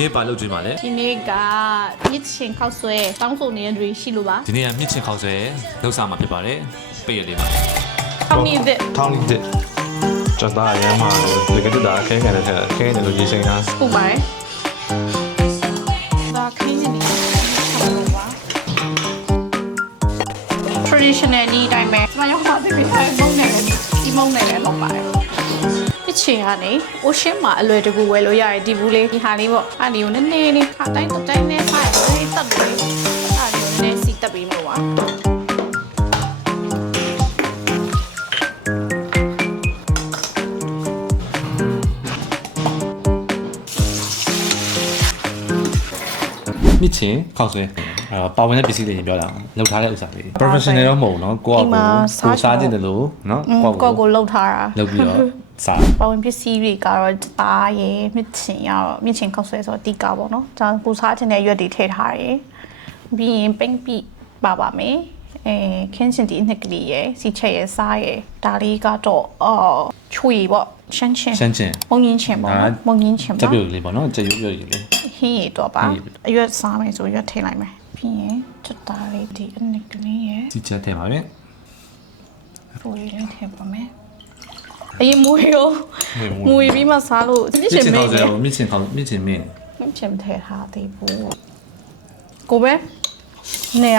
နေ့ပါလုပ်ကျွေးပါလေ ဒီနေ့ကမြစ်ချင်းခောက်ဆွဲတောင်းဆိုနေတဲ့တွေရှိလို့ပါ ဒီနေ့ကမြင့်ချင်းခေါက်ဆွဲလှုပ်ရှားမှာဖြစ်ပါတယ်ပေးရလေးပါ ထောင်းနေတဲ့ ထောင်းနေတဲ့ကျန်တာရမ်းမှာလေကတူတာခဲခဲနဲ့ခဲနေလို့ဒီစိန်သား ဟုတ်ပါတယ်ဒါခင်းနေတယ်ပါ traditional နီးတိုင်းပဲကျွန်တော်ရောက်ပါသေးပြီမုံနေတယ်ဒီမုံနေတယ်လောက်ပါတယ်အချင်းကနေ ocean မှာအလွယ်တကူဝယ်လို့ရတယ်ဒီဘူးလေးဒီဟာလေးပေါ့အဲ့ဒီကိုနည်းနည်းလေးအတိုင်းတိုင်းနဲ့ဖားရတယ်တက်တယ်အဲ့ဒီကိုနည်းနည်းစီတက်ပြီးမှာပါမြင့်ချင်းခေါက်ဆွဲပါဝင်တဲ့ပစ္စည်းတွေပြောတာလောက်ထားတဲ့ဥစ္စာလေး professional တော့မဟုတ်နော်ကိုယ့်အကိုစားခြင်းတယ်လို့နော် ကိုလှုပ်ထားတာ လုပ်ပြီးတော့စား ပါဝင်ပစ္စည်းတွေကတော့တားရယ်မြင့်ချင်းရတော့မြင့်ချင်းခောက်ဆွဲဆိုတော့တီကာပေါ့နော်ဒါကိုစားခြင်းတဲ့ရွက်တွေထည့်ထားရယ်ပြီးရင်ပိန့်ပိပါပါမယ်ခင်းချင်ဒီအနှစ်ကလေးရယ်စီချက်ရယ်စားရယ်ဒါလေးကတော့ချွေပေါ့ရှမ်းချင်းမုံရင်းချင်းပေါ့နော်မုံရင်းချင်း တက် ပေါ့ ပြုတ်လေးပေါ့နော်တက်ရွတ်ရွတ်လေး ဟင်းရတော့ပါအရွက်စားမယ်ဆိုရွက်ထည့်လိုက်မယ်ပြီးရင်ချက်သားလေးဒီအနှစ်ကလေးရယ် စီချက်ထဲပါပဲ ဖူလေးထည့်ပါမယ်အရင်မွေရောမွေပြီးမှစားလို့မြင့်ချင်းမင်း မြင့်ချင်းခေါက်မြင့်ချင်းမင်း မြင့်ချင်းထည့်ထားသေးဘူးကိုပဲနေရ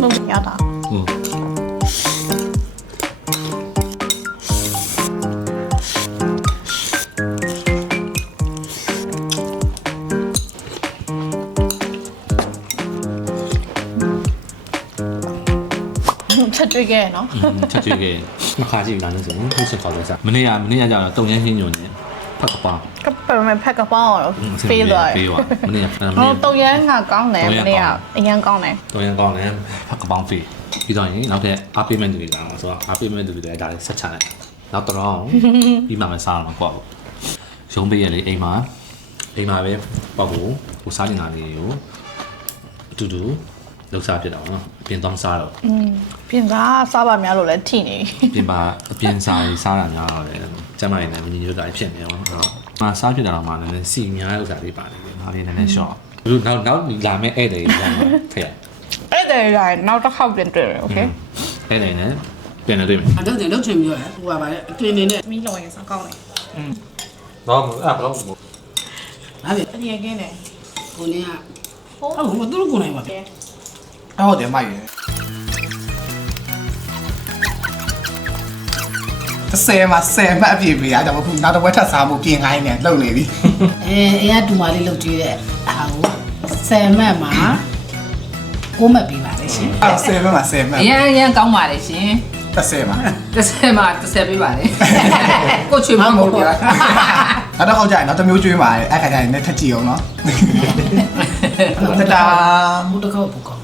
မရတာ ဟုတ်ချက်တွေ့ခဲ့နော် ချက်ကျွေးခဲ့နှစ်ခါကြည့်လာလို့ဆိုရင်ဟုတ်ချက်ခေါက်ဆွဲစားမနေ့ကကြတော့တုံရမ်းချင်းညွန်နေဖတ်ကပါ ကပ်ပမဖက်ကပောင်းတော့ပေးသွား ပေးသွားမနေ့က ဟောတုံရမ်းကကောင်းတယ်မနေ့ကအရန်ကောင်းတယ် တုံရမ်းကောင်းတယ်ဖတ်ကပောင်းပေးပြီးတော့ရင်နောက်ထပ်အားပေးမဲ့သူတွေလာအောင်ဆိုတော့အားပေးမဲ့သူတွေလည်းဒါလည်းဆက်ချလိုက်နောက်တော့ပြီးမှမစားတော့ကွာပေါ့ရုံးပေးရလေအိမ်မှာပဲပေါ့ကိုစားနေတာလေးကိုအတူတူလောက်စားဖြစ်တာပေါ့နော်ပြင်တော့စားတော့ ပြင်သားစားပါများလို့လည်းထိနေ ပြင်ပါအပြင်စားရေးစားတာများတော့လေကျမရင်လည်းမညီညွတ်တာဖြစ်နေတော့။မာစားဖြစ်တာတော့မှလည်းစီများဥစ္စာလေးပါနေတယ်။ဟာလေးနည်းနည်းရှော့။သူနောက်လာမဲ့ဧည့်သည်လာမယ်ဖက်။ အဲ့ဒါရိုင်းနောက်တစ်ခေါက်ပြန်တွေ့တယ်โอเค ဧည့်သည်နဲ့ပြန်နေတွေ့မယ် အလုပ်တင်လုပ်ချင်ပြီးတော့ဟိုပါဗါလေအကလင်းနေနဲ့ မီးလောင်ရင်စားကောင်းတယ် ။တော့အဲ့ဘလို့ ဟာပြီ အရင်ကင်းတယ် ကိုနေက ဟုတ် ဟုတ်ဘူးသူတို့ကိုနိုင်ပါဗျ ဟုတ်တယ်မိုက်ရယ်10မှာ10မှတ်အပြည့်ပေးရတော့ခုနောက်တစ်ဝက်ထပ်စားမှုပြင်ခိုင်းနေလှုပ်နေပြီ အဲအရာတူမလေးလုပ်ကြည့်တဲ့ဟာကို10မှတ်မှာ9မှတ်ပေးပါလေရှင် အဲ့10မှတ်မှာ10မှတ် အရန်ကောင်းပါလေရှင် 30မှာ 30မှာ30ပေးပါလေကိုချွေမမဟုတ်ဘူး နောက်တော့ဟုတ်ကြရင်နောက်တစ်မျိုးကျွေးပါအဲ့ခါကျရင်လည်းထက်ကြည့်အောင်နော်တတာ ဘုတကောက်ဘုကော